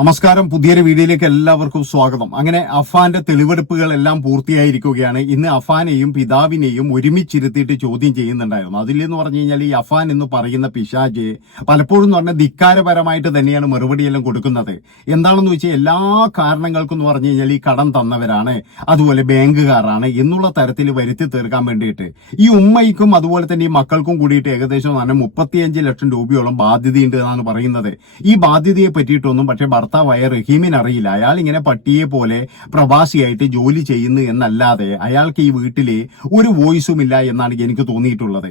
നമസ്കാരം. പുതിയൊരു വീഡിയോയിലേക്ക് എല്ലാവർക്കും സ്വാഗതം. അങ്ങനെ അഫാന്റെ തെളിവെടുപ്പുകൾ എല്ലാം പൂർത്തിയായിരിക്കുകയാണ്. ഇന്ന് അഫാനെയും പിതാവിനെയും ഒരുമിച്ചിരുത്തിയിട്ട് ചോദ്യം ചെയ്യുന്നുണ്ടായിരുന്നു. അതിലെന്ന് പറഞ്ഞു കഴിഞ്ഞാൽ ഈ അഫാൻ എന്ന് പറയുന്ന പിശാച് പലപ്പോഴും എന്ന് പറഞ്ഞാൽ ധിക്കാരപരമായിട്ട് തന്നെയാണ് മറുപടിയെല്ലാം കൊടുക്കുന്നത്. എന്താണെന്ന് വെച്ചാൽ എല്ലാ കാരണങ്ങൾക്കും എന്ന് പറഞ്ഞു കഴിഞ്ഞാൽ ഈ കടം തന്നവരാണ്, അതുപോലെ ബാങ്കുകാരാണ് എന്നുള്ള തരത്തിൽ വരുത്തി തീർക്കാൻ വേണ്ടിയിട്ട് ഈ ഉമ്മയ്ക്കും അതുപോലെ തന്നെ ഈ മക്കൾക്കും കൂടിയിട്ട് ഏകദേശം 35 ലക്ഷം രൂപയോളം ബാധ്യതയുണ്ട് എന്നാണ് പറയുന്നത്. ഈ ബാധ്യതയെ പറ്റിയിട്ടൊന്നും പക്ഷേ ഭർത്താവായ റഹീമിന് അറിയില്ല. അയാൾ ഇങ്ങനെ പട്ടിയെ പോലെ പ്രവാസിയായിട്ട് ജോലി ചെയ്യുന്നു എന്നല്ലാതെ അയാൾക്ക് ഈ വീട്ടില് ഒരു വോയിസും ഇല്ല എന്നാണ് എനിക്ക് തോന്നിയിട്ടുള്ളത്.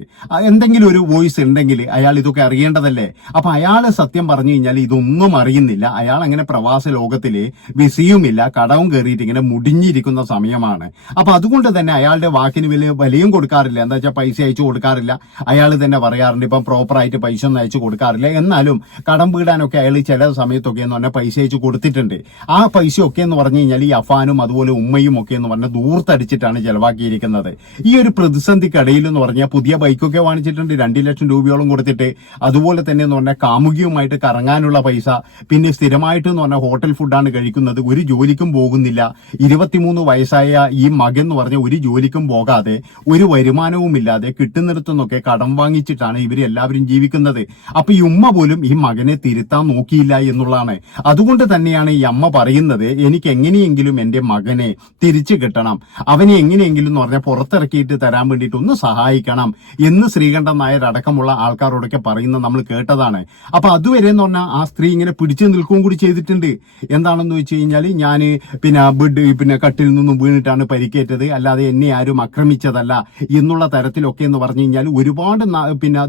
എന്തെങ്കിലും ഒരു വോയിസ് ഉണ്ടെങ്കിൽ അയാൾ ഇതൊക്കെ അറിയേണ്ടതല്ലേ? അപ്പൊ അയാൾ സത്യം പറഞ്ഞു കഴിഞ്ഞാൽ ഇതൊന്നും അറിയുന്നില്ല. അയാൾ അങ്ങനെ പ്രവാസ ലോകത്തില് വിസയുമില്ല, കടവും കയറിയിട്ട് ഇങ്ങനെ മുടിഞ്ഞിരിക്കുന്ന സമയമാണ്. അപ്പൊ അതുകൊണ്ട് തന്നെ അയാളുടെ വാക്കിന് വിലയും കൊടുക്കാറില്ല. എന്താ വെച്ചാൽ പൈസ അയച്ചു കൊടുക്കാറില്ല. അയാൾ തന്നെ പറയാറുണ്ട് ഇപ്പം പ്രോപ്പറായിട്ട് പൈസ ഒന്നും അയച്ചു കൊടുക്കാറില്ല. എന്നാലും കടം വീടാനൊക്കെ അയാൾ ചില സമയത്തൊക്കെ എന്ന് പറഞ്ഞാൽ പൈസ അയച്ചു കൊടുത്തിട്ടുണ്ട്. ആ പൈസ ഒക്കെ എന്ന് പറഞ്ഞു കഴിഞ്ഞാൽ ഈ അഫാനും അതുപോലെ ഉമ്മയും ഒക്കെ എന്ന് പറഞ്ഞാൽ ദൂർത്തടിച്ചിട്ടാണ് ചെലവാക്കിയിരിക്കുന്നത്. ഈ ഒരു പ്രതിസന്ധിക്കിടയിൽ എന്ന് പറഞ്ഞാൽ പുതിയ ബൈക്കൊക്കെ വാങ്ങിച്ചിട്ടുണ്ട്, 2 ലക്ഷം രൂപയോളം കൊടുത്തിട്ട്. അതുപോലെ തന്നെ എന്ന് പറഞ്ഞാൽ കാമുകിയുമായിട്ട് കറങ്ങാനുള്ള പൈസ, പിന്നെ സ്ഥിരമായിട്ട് എന്ന് പറഞ്ഞാൽ ഹോട്ടൽ ഫുഡാണ് കഴിക്കുന്നത്, ഒരു ജോലിക്കും പോകുന്നില്ല. 23 വയസ്സായ ഈ മകൻ എന്ന് പറഞ്ഞാൽ ഒരു ജോലിക്കും പോകാതെ ഒരു വരുമാനവും ഇല്ലാതെ കിട്ടുന്നിടത്തുനിന്നൊക്കെ കടം വാങ്ങിച്ചിട്ടാണ് ഇവർ എല്ലാവരും ജീവിക്കുന്നത്. അപ്പൊ ഈ ഉമ്മ പോലും ഈ മകനെ തിരുത്താൻ നോക്കിയില്ല എന്നുള്ളതാണ്. അതുകൊണ്ട് തന്നെയാണ് ഈ അമ്മ പറയുന്നത്, എനിക്ക് എങ്ങനെയെങ്കിലും എന്റെ മകനെ തിരിച്ചു കിട്ടണം, അവനെ എങ്ങനെയെങ്കിലും എന്ന് പറഞ്ഞാൽ പുറത്തിറക്കിയിട്ട് തരാൻ വേണ്ടിയിട്ട് ഒന്ന് സഹായിക്കണം എന്ന് ശ്രീകണ്ഠൻ നായർ അടക്കമുള്ള ആൾക്കാരോടൊക്കെ പറയുന്നത് നമ്മൾ കേട്ടതാണ്. അപ്പൊ അതുവരെ എന്ന് പറഞ്ഞാൽ ആ സ്ത്രീ ഇങ്ങനെ പിടിച്ചു നിൽക്കുകയും കൂടി ചെയ്തിട്ടുണ്ട്. എന്താണെന്ന് വെച്ച് കഴിഞ്ഞാൽ ഞാൻ പിന്നെ കട്ടിൽ നിന്നും വീണിട്ടാണ് പരിക്കേറ്റത്, അല്ലാതെ എന്നെ ആരും ആക്രമിച്ചതല്ല എന്നുള്ള തരത്തിലൊക്കെ എന്ന് പറഞ്ഞു കഴിഞ്ഞാൽ ഒരുപാട്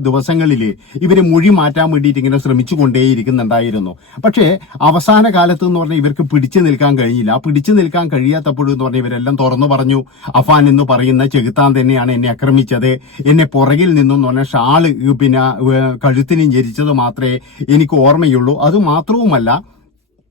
ദിവസങ്ങളിൽ ഇവര് മൊഴി മാറ്റാൻ വേണ്ടിയിട്ട് ഇങ്ങനെ ശ്രമിച്ചു കൊണ്ടേയിരിക്കുന്നുണ്ടായിരുന്നു. പക്ഷേ അവസാന കാലത്ത് എന്ന് പറഞ്ഞാൽ ഇവർക്ക് പിടിച്ചു നിൽക്കാൻ കഴിഞ്ഞില്ല. പിടിച്ചു നിൽക്കാൻ കഴിയാത്തപ്പോഴും എന്ന് പറഞ്ഞാൽ ഇവരെല്ലാം തുറന്നു പറഞ്ഞു, അഫാൻ എന്ന് പറയുന്ന ചെകുത്താൻ തന്നെയാണ് എന്നെ ആക്രമിച്ചത്, എന്നെ പുറകിൽ നിന്നും എന്ന് പറഞ്ഞാൽ ഷാള് കഴുത്തിന് ഞെരിച്ചത് മാത്രമേ എനിക്ക് ഓർമ്മയുള്ളൂ, അത് മാത്രവുമല്ല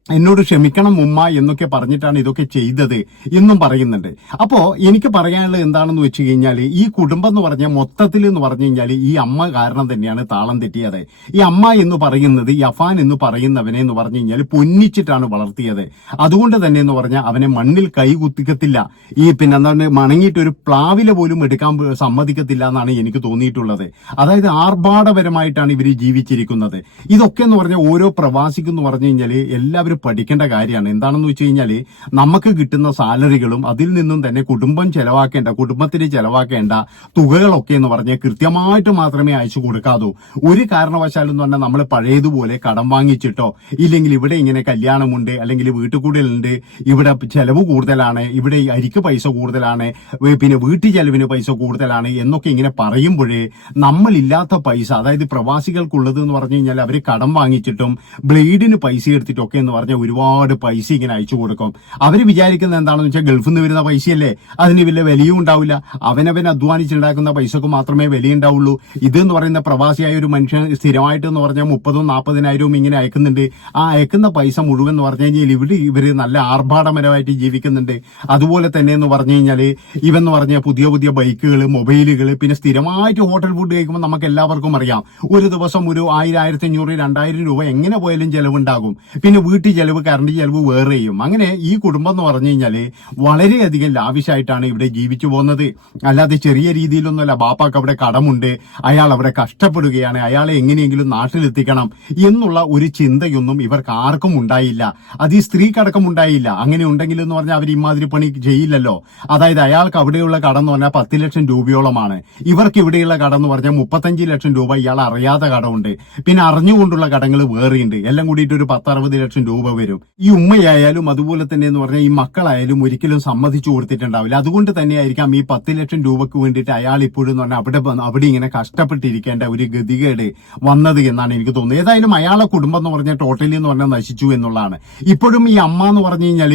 എന്നോട് ക്ഷമിക്കണം ഉമ്മ എന്നൊക്കെ പറഞ്ഞിട്ടാണ് ഇതൊക്കെ ചെയ്തത് എന്നും പറയുന്നുണ്ട്. അപ്പോ എനിക്ക് പറയാനുള്ളത് എന്താണെന്ന് വെച്ച് കഴിഞ്ഞാൽ ഈ കുടുംബം എന്ന് പറഞ്ഞാൽ മൊത്തത്തിൽ എന്ന് പറഞ്ഞു കഴിഞ്ഞാൽ ഈ അമ്മ കാരണം തന്നെയാണ് താളം തെറ്റിയത്. ഈ അമ്മ എന്ന് പറയുന്നത് ഈ അഫാൻ എന്ന് പറയുന്നവനെ എന്ന് പറഞ്ഞു കഴിഞ്ഞാൽ പൊന്നിച്ചിട്ടാണ് വളർത്തിയത്. അതുകൊണ്ട് തന്നെ എന്ന് പറഞ്ഞാൽ അവനെ മണ്ണിൽ കൈ കുത്തിക്കത്തില്ല, ഈ എന്താണ് മണങ്ങിയിട്ട് ഒരു പ്ലാവില പോലും എടുക്കാൻ സമ്മതിക്കത്തില്ല എന്നാണ് എനിക്ക് തോന്നിയിട്ടുള്ളത്. അതായത് ആർഭാടപരമായിട്ടാണ് ഇവർ ജീവിച്ചിരിക്കുന്നത്. ഇതൊക്കെ എന്ന് പറഞ്ഞാൽ ഓരോ പ്രവാസിക്കും എന്ന് പറഞ്ഞു കഴിഞ്ഞാൽ എല്ലാവരും പഠിക്കേണ്ട കാര്യമാണ്. എന്താണെന്ന് വെച്ച് കഴിഞ്ഞാൽ നമുക്ക് കിട്ടുന്ന സാലറികളും അതിൽ നിന്നും തന്നെ കുടുംബത്തിന് ചെലവാക്കേണ്ട തുകകളൊക്കെ എന്ന് പറഞ്ഞാൽ കൃത്യമായിട്ട് മാത്രമേ അയച്ചു കൊടുക്കാതൂ. ഒരു കാരണവശാലും എന്ന് പറഞ്ഞാൽ നമ്മൾ പഴയതുപോലെ കടം വാങ്ങിച്ചിട്ടോ ഇല്ലെങ്കിൽ ഇവിടെ ഇങ്ങനെ കല്യാണമുണ്ട് അല്ലെങ്കിൽ വീട്ടുകൂടലുണ്ട്, ഇവിടെ ചെലവ് കൂടുതലാണ്, ഇവിടെ അരിക്ക് പൈസ കൂടുതലാണ്, പിന്നെ വീട്ടു ചെലവിന് പൈസ കൂടുതലാണ് എന്നൊക്കെ ഇങ്ങനെ പറയുമ്പോഴേ നമ്മളില്ലാത്ത പൈസ, അതായത് പ്രവാസികൾക്കുള്ളത് എന്ന് പറഞ്ഞു കഴിഞ്ഞാൽ അവർ കടം വാങ്ങിച്ചിട്ടും ബ്ലേഡിന് പൈസ എടുത്തിട്ടൊക്കെ എന്ന് പറഞ്ഞാൽ ഒരുപാട് പൈസ ഇങ്ങനെ അയച്ചു കൊടുക്കും. അവര് വിചാരിക്കുന്നത് എന്താണെന്ന് വെച്ചാൽ ഗൾഫിൽ നിന്ന് വരുന്ന പൈസയല്ലേ, അതിന് വലിയ വിലയും ഉണ്ടാവില്ല, അവനവൻ അധ്വാനിച്ചുണ്ടാക്കുന്ന പൈസക്ക് മാത്രമേ വിലയുണ്ടാവുള്ളൂ. ഇതെന്ന് പറയുന്ന പ്രവാസിയായ ഒരു മനുഷ്യൻ സ്ഥിരമായിട്ട് എന്ന് പറഞ്ഞാൽ 30,000-40,000 ഇങ്ങനെ അയക്കുന്നുണ്ട്. ആ അയക്കുന്ന പൈസ മുഴുവൻ എന്ന് പറഞ്ഞു കഴിഞ്ഞാൽ ഇവര് നല്ല ആർഭാടപരമായിട്ട് ജീവിക്കുന്നുണ്ട്. അതുപോലെ തന്നെ എന്ന് പറഞ്ഞു കഴിഞ്ഞാൽ ഇവന്ന് പറഞ്ഞാൽ പുതിയ പുതിയ ബൈക്കുകൾ, മൊബൈലുകൾ, പിന്നെ സ്ഥിരമായിട്ട് ഹോട്ടൽ ഫുഡ് കഴിക്കുമ്പോൾ നമുക്ക് എല്ലാവർക്കും അറിയാം ഒരു ദിവസം ഒരു 1000-1500 2000 രൂപ എങ്ങനെ പോയാലും ചെലവുണ്ടാകും. പിന്നെ വീട്ടിൽ ചെലവ്, കറണ്ട് ചെലവ് വേറെ ചെയ്യും. അങ്ങനെ ഈ കുടുംബം എന്ന് പറഞ്ഞു കഴിഞ്ഞാല് വളരെയധികം ലാവിഷായിട്ടാണ് ഇവിടെ ജീവിച്ചു പോകുന്നത്. അല്ലാതെ ചെറിയ രീതിയിലൊന്നുമല്ല. ബാപ്പാക്ക് അവിടെ കടമുണ്ട്, അയാൾ അവിടെ കഷ്ടപ്പെടുകയാണ്, അയാളെ എങ്ങനെയെങ്കിലും നാട്ടിലെത്തിക്കണം എന്നുള്ള ഒരു ചിന്തയൊന്നും ഇവർക്ക് ആർക്കും ഉണ്ടായില്ല. അത് ഈ സ്ത്രീക്കടക്കം ഉണ്ടായില്ല. അങ്ങനെ ഉണ്ടെങ്കിൽ എന്ന് പറഞ്ഞാൽ അവർ ഇമാതിരി പണി ചെയ്യില്ലല്ലോ. അതായത് അയാൾക്ക് അവിടെയുള്ള കടം എന്ന് പറഞ്ഞാൽ 10 ലക്ഷം രൂപയോളമാണ്. ഇവർക്ക് ഇവിടെയുള്ള കടം എന്ന് പറഞ്ഞാൽ 35 ലക്ഷം രൂപ ഇയാൾ അറിയാത്ത കടമുണ്ട്, പിന്നെ അറിഞ്ഞുകൊണ്ടുള്ള കടങ്ങൾ വേറെയുണ്ട്. എല്ലാം കൂടിയിട്ട് ഒരു 10-60 ലക്ഷം രൂപ വരും. ഈ ഉമ്മയായാലും അതുപോലെ തന്നെ എന്ന് പറഞ്ഞാൽ ഈ മക്കളായാലും ഒരിക്കലും സമ്മതിച്ചു കൊടുത്തിട്ടുണ്ടാവില്ല. അതുകൊണ്ട് തന്നെയായിരിക്കാം ഈ 10 ലക്ഷം രൂപക്ക് വേണ്ടിയിട്ട് അയാൾ ഇപ്പോഴും എന്ന് പറഞ്ഞാൽ അവിടെ ഇങ്ങനെ കഷ്ടപ്പെട്ടിരിക്കേണ്ട ഒരു ഗതികേട് വന്നത് എന്നാണ് എനിക്ക് തോന്നുന്നത്. ഏതായാലും അയാളെ കുടുംബം എന്ന് പറഞ്ഞാൽ ടോട്ടലി എന്ന് പറഞ്ഞാൽ നശിച്ചു എന്നുള്ളതാണ്. ഇപ്പോഴും ഈ അമ്മ എന്ന് പറഞ്ഞു കഴിഞ്ഞാൽ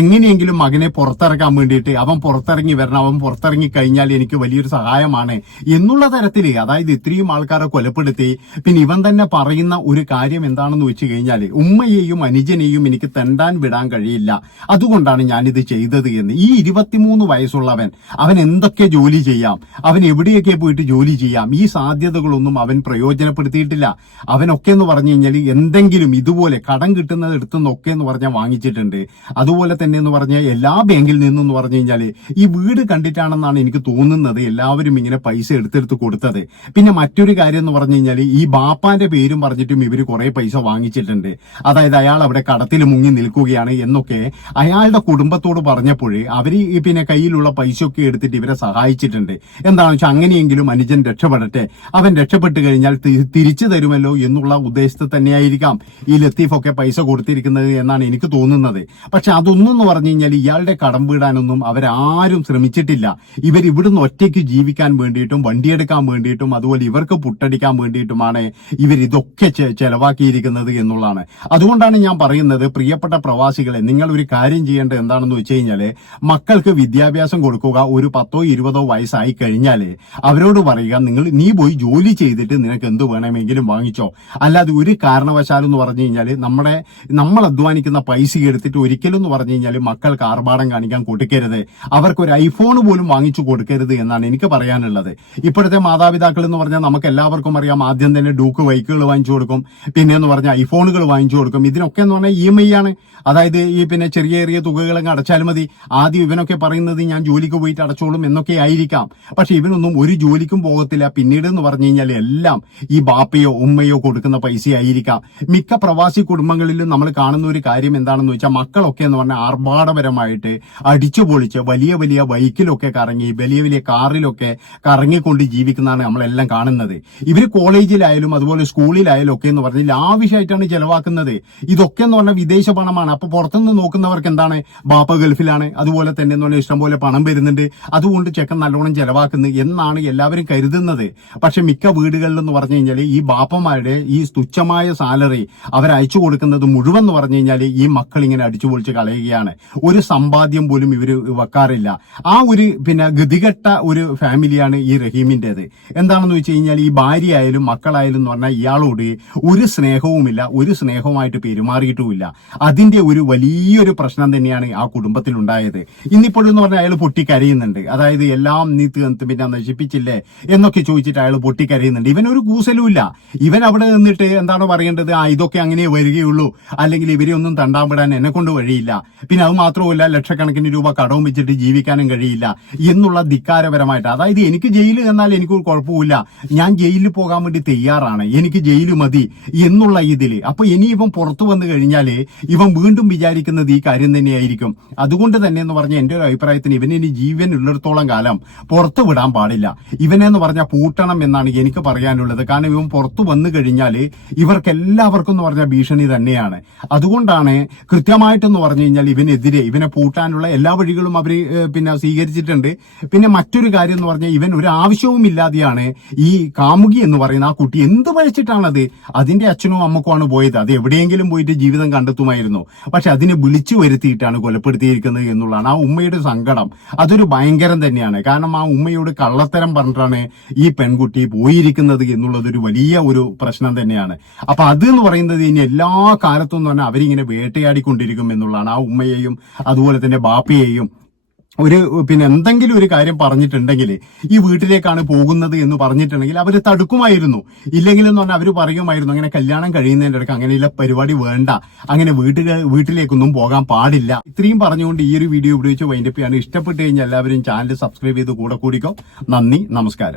എങ്ങനെയെങ്കിലും മകനെ പുറത്തിറക്കാൻ വേണ്ടിയിട്ട് അവൻ പുറത്തിറങ്ങി വരണം, അവൻ പുറത്തിറങ്ങി കഴിഞ്ഞാൽ എനിക്ക് വലിയൊരു സഹായമാണ് എന്നുള്ള തരത്തിൽ, അതായത് ഇത്രയും ആൾക്കാരെ കൊലപ്പെടുത്തി പിന്നെ ഇവൻ തന്നെ പറയുന്ന ഒരു കാര്യം എന്താണെന്ന് വെച്ച് കഴിഞ്ഞാൽ ഉമ്മയെയും അനുജ അനുജനെയും എനിക്ക് തെണ്ടാൻ വിടാൻ കഴിയില്ല, അതുകൊണ്ടാണ് ഞാനിത് ചെയ്തത് എന്ന്. ഈ 23 വയസ്സുള്ളവൻ അവൻ എന്തൊക്കെ ജോലി ചെയ്യാം, അവൻ എവിടെയൊക്കെ പോയിട്ട് ജോലി ചെയ്യാം, ഈ സാധ്യതകളൊന്നും അവൻ പ്രയോജനപ്പെടുത്തിയിട്ടില്ല. അവനൊക്കെ എന്ന് പറഞ്ഞു കഴിഞ്ഞാൽ എന്തെങ്കിലും ഇതുപോലെ കടം കിട്ടുന്നത് എടുത്തുനിന്നൊക്കെ എന്ന് പറഞ്ഞാൽ വാങ്ങിച്ചിട്ടുണ്ട്. അതുപോലെ തന്നെ എന്ന് പറഞ്ഞാൽ എല്ലാ ബാങ്കിൽ നിന്നും പറഞ്ഞു കഴിഞ്ഞാൽ ഈ വീട് കണ്ടിട്ടാണെന്നാണ് എനിക്ക് തോന്നുന്നത് എല്ലാവരും ഇങ്ങനെ പൈസ എടുത്തെടുത്ത് കൊടുത്തത്. പിന്നെ മറ്റൊരു കാര്യം എന്ന് പറഞ്ഞു കഴിഞ്ഞാൽ ഈ ബാപ്പാന്റെ പേരും പറഞ്ഞിട്ടും ഇവര് കുറെ പൈസ വാങ്ങിച്ചിട്ടുണ്ട്. അതായത് അയാൾ അവിടെ കടത്തിൽ മുങ്ങി നിൽക്കുകയാണ് എന്നൊക്കെ അയാളുടെ കുടുംബത്തോട് പറഞ്ഞപ്പോഴേ അവര് പിന്നെ കയ്യിലുള്ള പൈസയൊക്കെ എടുത്തിട്ട് ഇവരെ സഹായിച്ചിട്ടുണ്ട്. എന്താണെന്ന് വെച്ചാൽ അങ്ങനെയെങ്കിലും അനുജൻ രക്ഷപ്പെടട്ടെ, അവൻ രക്ഷപ്പെട്ട് കഴിഞ്ഞാൽ തിരിച്ചു തരുമല്ലോ എന്നുള്ള ഉദ്ദേശത്തിൽ തന്നെയായിരിക്കാം ഈ ലത്തീഫൊക്കെ പൈസ കൊടുത്തിരിക്കുന്നത് എന്നാണ് എനിക്ക് തോന്നുന്നത്. പക്ഷെ അതൊന്നും എന്ന് പറഞ്ഞു കഴിഞ്ഞാൽ ഇയാളുടെ കടം വീടാനൊന്നും അവരാരും ശ്രമിച്ചിട്ടില്ല. ഇവർ ഇവിടുന്ന് ഒറ്റയ്ക്ക് ജീവിക്കാൻ വേണ്ടിയിട്ടും വണ്ടിയെടുക്കാൻ വേണ്ടിയിട്ടും അതുപോലെ ഇവർക്ക് പുട്ടടിക്കാൻ വേണ്ടിയിട്ടുമാണ് ഇവർ ഇതൊക്കെ ചെലവാക്കിയിരിക്കുന്നത് എന്നുള്ളതാണ്. അതുകൊണ്ടാണ് ഞാൻ പറയുന്നത്, പ്രിയപ്പെട്ട പ്രവാസികളെ, നിങ്ങൾ ഒരു കാര്യം ചെയ്യേണ്ടത് എന്താണെന്ന് വെച്ച് കഴിഞ്ഞാല് മക്കൾക്ക് വിദ്യാഭ്യാസം കൊടുക്കുക. ഒരു 10 20 വയസ്സായി കഴിഞ്ഞാല് അവരോട് പറയുക, നീ പോയി ജോലി ചെയ്തിട്ട് നിനക്ക് എന്ത് വേണമെങ്കിലും വാങ്ങിച്ചോ. അല്ലാതെ ഒരു കാരണവശാലും എന്ന് പറഞ്ഞു കഴിഞ്ഞാല് നമ്മൾ അധ്വാനിക്കുന്ന പൈസ എടുത്തിട്ട് ഒരിക്കലും എന്ന് പറഞ്ഞു കഴിഞ്ഞാൽ മക്കൾക്ക് ആർഭാടം കാണിക്കാൻ കൊടുക്കരുത്. അവർക്കൊരു ഐഫോൺ പോലും വാങ്ങിച്ചു കൊടുക്കരുത് എന്നാണ് എനിക്ക് പറയാനുള്ളത്. ഇപ്പോഴത്തെ മാതാപിതാക്കൾ എന്ന് പറഞ്ഞാൽ നമുക്ക് എല്ലാവർക്കും അറിയാം, ആദ്യം തന്നെ ഡൂക്ക് ബൈക്കുകൾ വാങ്ങിച്ചു കൊടുക്കും, പിന്നെ എന്ന് പറഞ്ഞാൽ ഐഫോണുകൾ വാങ്ങിച്ചു കൊടുക്കും. ഇതിനൊക്കെ എന്ന് പറഞ്ഞാൽ EMI ആണ്. അതായത് ഈ പിന്നെ ചെറിയ തുകകളങ്ങ് അടച്ചാൽ മതി. ആദ്യം ഇവനൊക്കെ പറയുന്നത് ഞാൻ ജോലിക്ക് പോയിട്ട് അടച്ചോളും എന്നൊക്കെ ആയിരിക്കാം. പക്ഷെ ഇവനൊന്നും ഒരു ജോലിക്കും പോകത്തില്ല. പിന്നീട് എന്ന് പറഞ്ഞു കഴിഞ്ഞാൽ എല്ലാം ഈ ബാപ്പയോ ഉമ്മയോ കൊടുക്കുന്ന പൈസയായിരിക്കാം. മിക്ക പ്രവാസി കുടുംബങ്ങളിലും നമ്മൾ കാണുന്ന ഒരു കാര്യം എന്താണെന്ന് വെച്ചാൽ മക്കളൊക്കെ എന്ന് പറഞ്ഞാൽ ആർഭാടപരമായിട്ട് അടിച്ചു പൊളിച്ച് വലിയ ബൈക്കിലൊക്കെ കറങ്ങി വലിയ കാറിലൊക്കെ കറങ്ങിക്കൊണ്ട് ജീവിക്കുന്നതാണ് നമ്മളെല്ലാം കാണുന്നത്. ഇവര് കോളേജിലായാലും അതുപോലെ സ്കൂളിലായാലും ഒക്കെ എന്ന് പറഞ്ഞാൽ ലാവിഷായിട്ടാണ് ചെലവാക്കുന്നത്. ഇതൊക്കെ എന്ന് പറഞ്ഞാൽ വിദേശ പണമാണ്. അപ്പൊ പുറത്തുനിന്ന് നോക്കുന്നവർക്ക് എന്താണ്, ബാപ്പ ഗൾഫിലാണ്, അതുപോലെ തന്നെ എന്ന് പറഞ്ഞാൽ ഇഷ്ടംപോലെ പണം വരുന്നുണ്ട്, അതുകൊണ്ട് ചെക്കൻ നല്ലോണം ചെലവാക്കുന്നു എന്നാണ് എല്ലാവരും കരുതുന്നത്. പക്ഷെ മിക്ക വീടുകളിൽ എന്ന് പറഞ്ഞു കഴിഞ്ഞാൽ ഈ ബാപ്പമാരുടെ ഈ തുച്ഛമായ സാലറി അവരയച്ചു കൊടുക്കുന്നത് മുഴുവൻ എന്ന് പറഞ്ഞു കഴിഞ്ഞാൽ ഈ മക്കൾ ഇങ്ങനെ അടിച്ചു പൊളിച്ച് കളയുകയാണ്. ഒരു സമ്പാദ്യം പോലും ഇവര് വെക്കാറില്ല. ആ ഒരു പിന്നെ ഗതികെട്ട ഒരു ഫാമിലിയാണ് ഈ റഹീമിന്റേത്. എന്താണെന്ന് വെച്ച് കഴിഞ്ഞാൽ ഈ ഭാര്യ ആയാലും മക്കളായാലും എന്ന് പറഞ്ഞാൽ ഇയാളോട് ഒരു സ്നേഹവുമില്ല, ഒരു സ്നേഹവുമായിട്ട് പെരുമാറിയിട്ടുമില്ല. അതിന്റെ ഒരു വലിയൊരു പ്രശ്നം തന്നെയാണ് ആ കുടുംബത്തിൽ ഉണ്ടായത്. ഇന്നിപ്പോഴും എന്ന് പറഞ്ഞാൽ അയാൾ പൊട്ടിക്കരയുന്നുണ്ട്. അതായത് എല്ലാം നീ പിന്നെ നശിപ്പിച്ചില്ലേ എന്നൊക്കെ ചോദിച്ചിട്ട് അയാൾ പൊട്ടിക്കരയുന്നുണ്ട്. ഇവനൊരു കൂസലുമില്ല. ഇവൻ അവിടെ നിന്നിട്ട് എന്താണ് പറയേണ്ടത്, ഇതൊക്കെ അങ്ങനെ വരികയുള്ളൂ, അല്ലെങ്കിൽ ഇവരെ ഒന്നും തണ്ടാൻ എന്നെ കൊണ്ട് വഴിയില്ല, പിന്നെ അത് മാത്രമല്ല ലക്ഷക്കണക്കിന് രൂപ കടവും വെച്ചിട്ട് ജീവിക്കാനും കഴിയില്ല എന്നുള്ള ധിക്കാരപരമായിട്ട്. അതായത് എനിക്ക് ജയില് എന്നാൽ എനിക്ക് കുഴപ്പമില്ല, ഞാൻ ജയിലിൽ പോകാൻ വേണ്ടി തയ്യാറാണ്, എനിക്ക് ജയില് മതി എന്നുള്ള ഇതില്. അപ്പൊ ഇനി ഇവൻ പുറത്തു വന്നു കഴിഞ്ഞാല് ഇവൻ വീണ്ടും വിചാരിക്കുന്നത് ഈ കാര്യം തന്നെയായിരിക്കും. അതുകൊണ്ട് തന്നെ എന്ന് പറഞ്ഞ എന്റെ ഒരു അഭിപ്രായത്തിന് ഇവനിനി ജീവൻ ഉള്ളിടത്തോളം കാലം പുറത്തു വിടാൻ പാടില്ല. ഇവനെന്ന് പറഞ്ഞാൽ പൂട്ടണം എന്നാണ് എനിക്ക് പറയാനുള്ളത്. കാരണം ഇവൻ പുറത്തു വന്നു കഴിഞ്ഞാല് ഇവർക്കെല്ലാവർക്കും എന്ന് പറഞ്ഞാൽ ഭീഷണി തന്നെയാണ്. അതുകൊണ്ടാണ് കൃത്യമായിട്ടെന്ന് പറഞ്ഞു കഴിഞ്ഞാൽ ഇവനെതിരെ ഇവനെ പൂട്ടാനുള്ള എല്ലാ വഴികളും അവര് പിന്നെ സ്വീകരിച്ചിട്ടുണ്ട്. പിന്നെ മറ്റൊരു കാര്യം എന്ന് പറഞ്ഞാൽ ഇവൻ ഒരു ആവശ്യവും ഇല്ലാതെയാണ് ഈ കാമുകി എന്ന് പറയുന്ന ആ കുട്ടി എന്ത് പഴിച്ചിട്ടാണത്, അതിന്റെ അച്ഛനും അമ്മക്കുമാണ് പോയത്. അത് എവിടെയെങ്കിലും പോയിട്ട് ജീവിതം കണ്ടെത്തുമായിരുന്നു. പക്ഷെ അതിനെ വിളിച്ചു വരുത്തിയിട്ടാണ് കൊലപ്പെടുത്തിയിരിക്കുന്നത് എന്നുള്ളതാണ് ആ ഉമ്മയുടെ സങ്കടം. അതൊരു ഭയങ്കരം തന്നെയാണ്. കാരണം ആ ഉമ്മയോട് കള്ളത്തരം പറഞ്ഞിട്ടാണ് ഈ പെൺകുട്ടി പോയിരിക്കുന്നത് എന്നുള്ളത് ഒരു വലിയ ഒരു പ്രശ്നം തന്നെയാണ്. അപ്പൊ അത് എന്ന് പറയുന്നത് ഇനി എല്ലാ കാലത്തും എന്ന് പറഞ്ഞാൽ അവരിങ്ങനെ വേട്ടയാടിക്കൊണ്ടിരിക്കും എന്നുള്ളതാണ്. ആ ഉമ്മയെയും അതുപോലെ തന്നെ ബാപ്പയെയും ഒരു പിന്നെ എന്തെങ്കിലും ഒരു കാര്യം പറഞ്ഞിട്ടുണ്ടെങ്കിൽ ഈ വീട്ടിലേക്കാണ് പോകുന്നത് എന്ന് പറഞ്ഞിട്ടുണ്ടെങ്കിൽ അവർ തടുക്കുമായിരുന്നു. ഇല്ലെങ്കിൽ എന്ന് പറഞ്ഞാൽ അവർ പറയുമായിരുന്നു അങ്ങനെ കല്യാണം കഴിയുന്നതിന്റെ ഇടയ്ക്ക് അങ്ങനെയുള്ള പരിപാടി വേണ്ട, അങ്ങനെ വീട്ടിലേക്കൊന്നും പോകാൻ പാടില്ല. ഇത്രയും പറഞ്ഞുകൊണ്ട് ഈ ഒരു വീഡിയോ ഉപയോഗിച്ച് വൈൻഡപ്പ് ചെയ്യാണ്. ഇഷ്ടപ്പെട്ട് കഴിഞ്ഞാൽ എല്ലാവരും ചാനൽ സബ്സ്ക്രൈബ് ചെയ്ത് കൂടെ കൂടിക്കോ. നന്ദി, നമസ്കാരം.